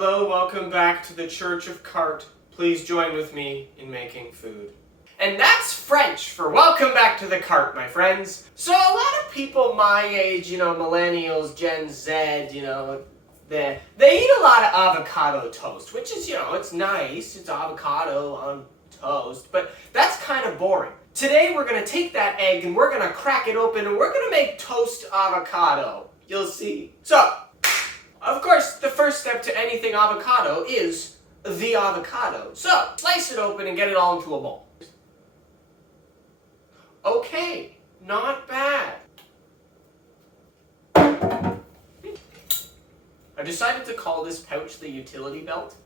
Hello, welcome back to the Church of Cart. Please join with me in making food. And that's French for welcome back to the cart, my friends. So a lot of people my age, millennials, Gen Z, they eat a lot of avocado toast, which is, it's nice. It's avocado on toast, but that's kind of boring. Today we're going to take that egg and we're going to crack it open and we're going to make toast avocado. You'll see. So, of course, the first step to anything avocado is the avocado. So, slice it open and get it all into a bowl. Okay, not bad. I decided to call this pouch the utility belt.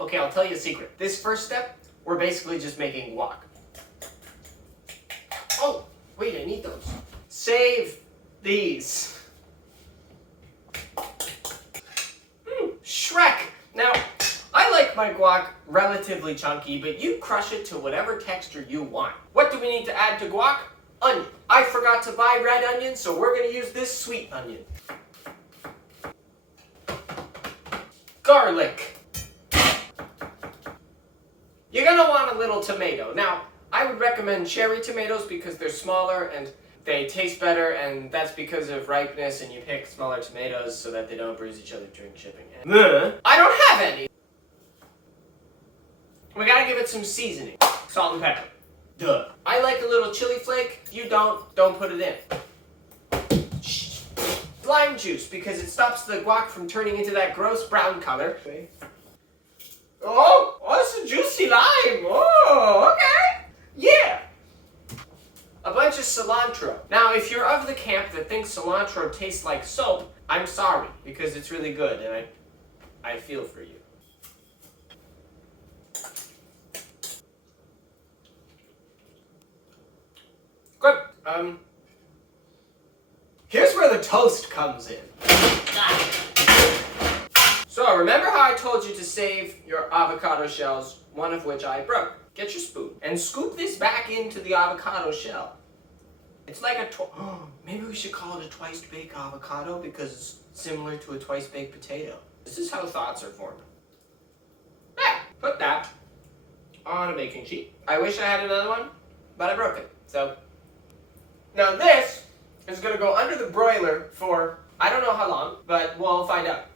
Okay, I'll tell you a secret. This first step, we're basically just making guac. Oh, wait, I need those. Save these. Shrek! Now, I like my guac relatively chunky, but you crush it to whatever texture you want. What do we need to add to guac? Onion. I forgot to buy red onion, so we're going to use this sweet onion. Garlic. You're going to want a little tomato. Now, I would recommend cherry tomatoes because they're smaller and they taste better, and that's because of ripeness, and you pick smaller tomatoes so that they don't bruise each other during chipping. I don't have any. We gotta give it some seasoning. Salt and pepper. Duh. I like a little chili flake. If you don't put it in. Lime juice, because it stops the guac from turning into that gross brown color. Oh, it's a juicy lime. Oh, okay. Yeah. A bunch of cilantro. Now, if you're of the camp that thinks cilantro tastes like soap, I'm sorry, because it's really good, and I feel for you. Good. Here's where the toast comes in. So, remember how I told you to save your avocado shells, one of which I broke? Get your spoon and scoop this back into the avocado shell. It's like maybe we should call it a twice-baked avocado because it's similar to a twice-baked potato. This is how thoughts are formed. Yeah, put that on a baking sheet. I wish I had another one, but I broke it. So, now this is going to go under the broiler for, I don't know how long, but we'll find out.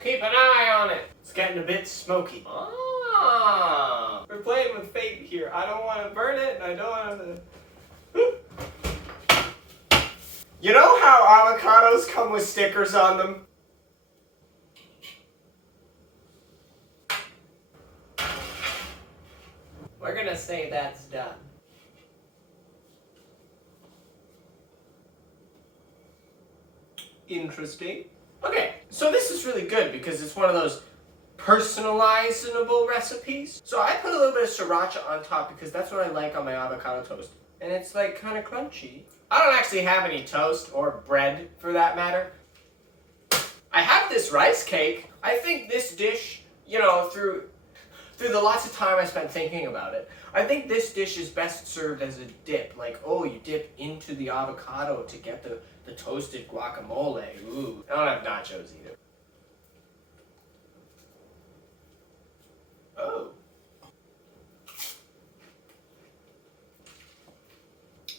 Keep an eye on it. It's getting a bit smoky. Ah, we're playing with fate here. I don't want to burn it, and I don't want to... You know how avocados come with stickers on them? We're gonna say that's done. Interesting. Okay, so this is really good because it's one of those personalizable recipes. So I put a little bit of sriracha on top because that's what I like on my avocado toast. And it's like kind of crunchy. I don't actually have any toast or bread for that matter. I have this rice cake. I think this dish, through the lots of time I spent thinking about it, I think this dish is best served as a dip. Like, you dip into the avocado to get the toasted guacamole. Ooh, I don't have nachos either. Oh.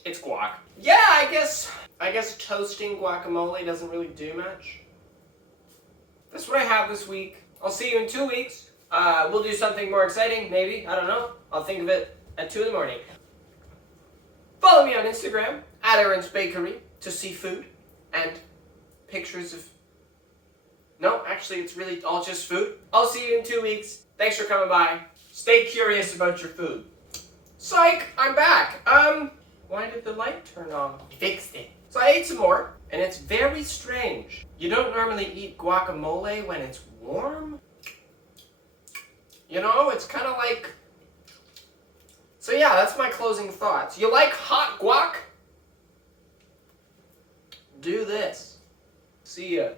It's guac. Yeah, I guess toasting guacamole doesn't really do much. That's what I have this week. I'll see you in 2 weeks. We'll do something more exciting, maybe. I don't know. I'll think of it at 2 in the morning. Follow me on Instagram, @Aaron's Bakery, to see food and pictures of... No, actually, it's really all just food. I'll see you in 2 weeks. Thanks for coming by. Stay curious about your food. Psych! I'm back. Why did the light turn on? Fixed it. So I ate some more, and it's very strange. You don't normally eat guacamole when it's warm. It's kind of like... So yeah, that's my closing thoughts. You like hot guac? Do this. See ya.